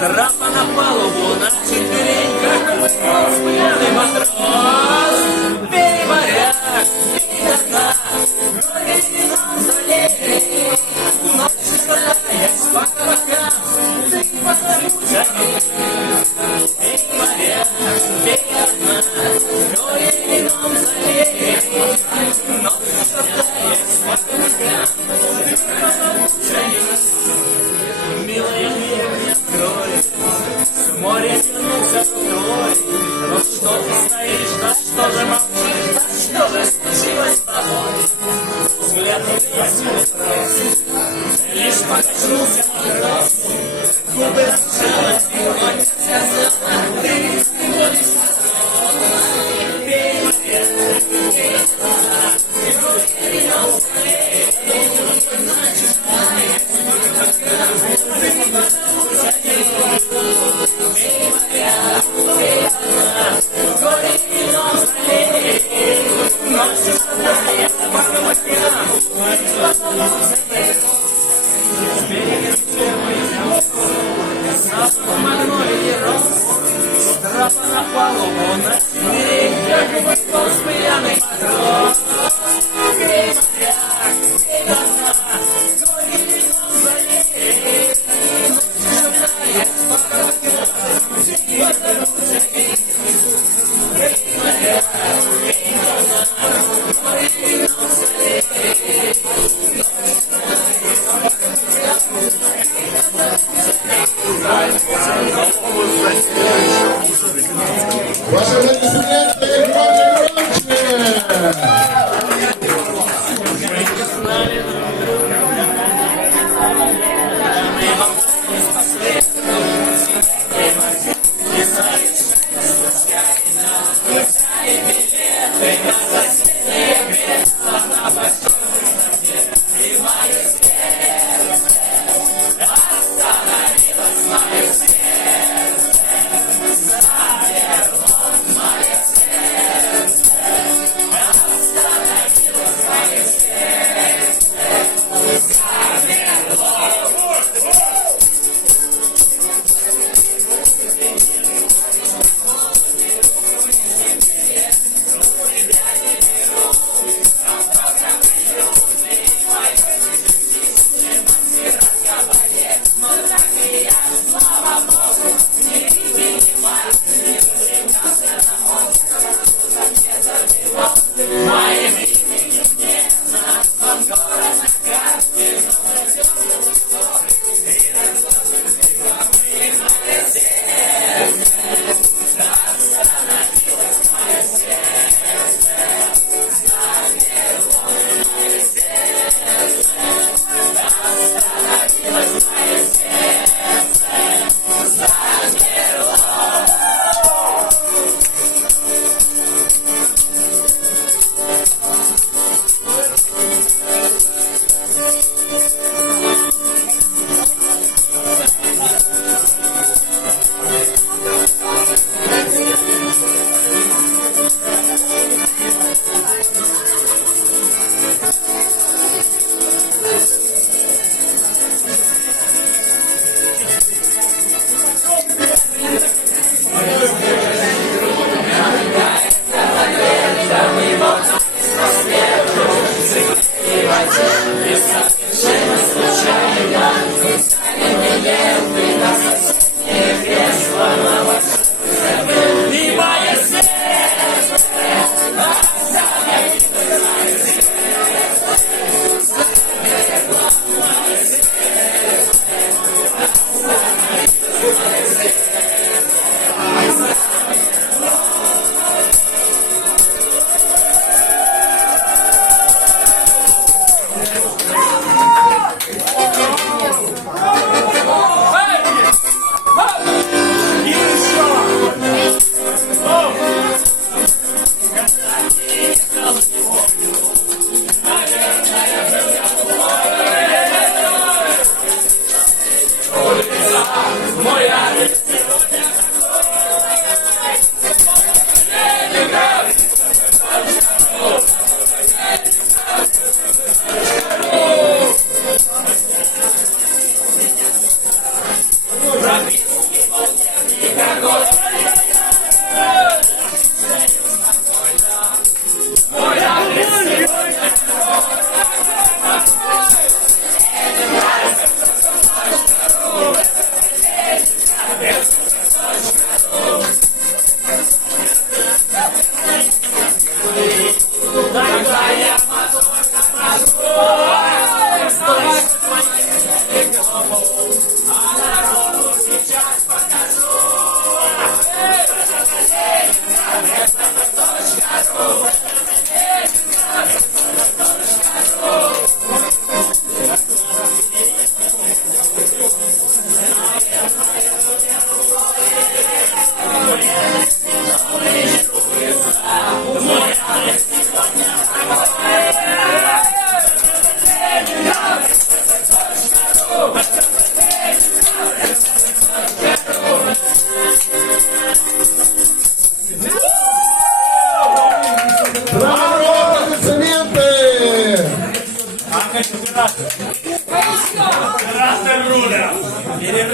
трапа на палубу на четвереньках сполз пьяный матрос. Пей, моряк, пей до дна, крови вином залей. Ночью шатаясь по кабакам, ты потому жалей. Пей, моряк, пей до дна, крови вином залей. Ночью шатаясь по кабакам, ты потому жалей. Милая, не открой, с моря вернулся рукой. Ну что ты стоишь, да что же молчишь, да что же случилось с тобой? Взгляд я спросил, лишь покачнулся матрос. Губы разжала, пиво не сказала, ты не будешь матрос. Пей, моряк, пей, крови вином залей. Трапа на палубу на четвереньках сполз пьяный матрос. Пей, моряк, пей до дна, крови вином залей. Ночью шатаясь по кабакам, ты потому жалей. Пей, моряк, пей до дна, крови вином залей. Ваши аплодисменты громче! Bravo, Presidente! Anche se per la rulea, viene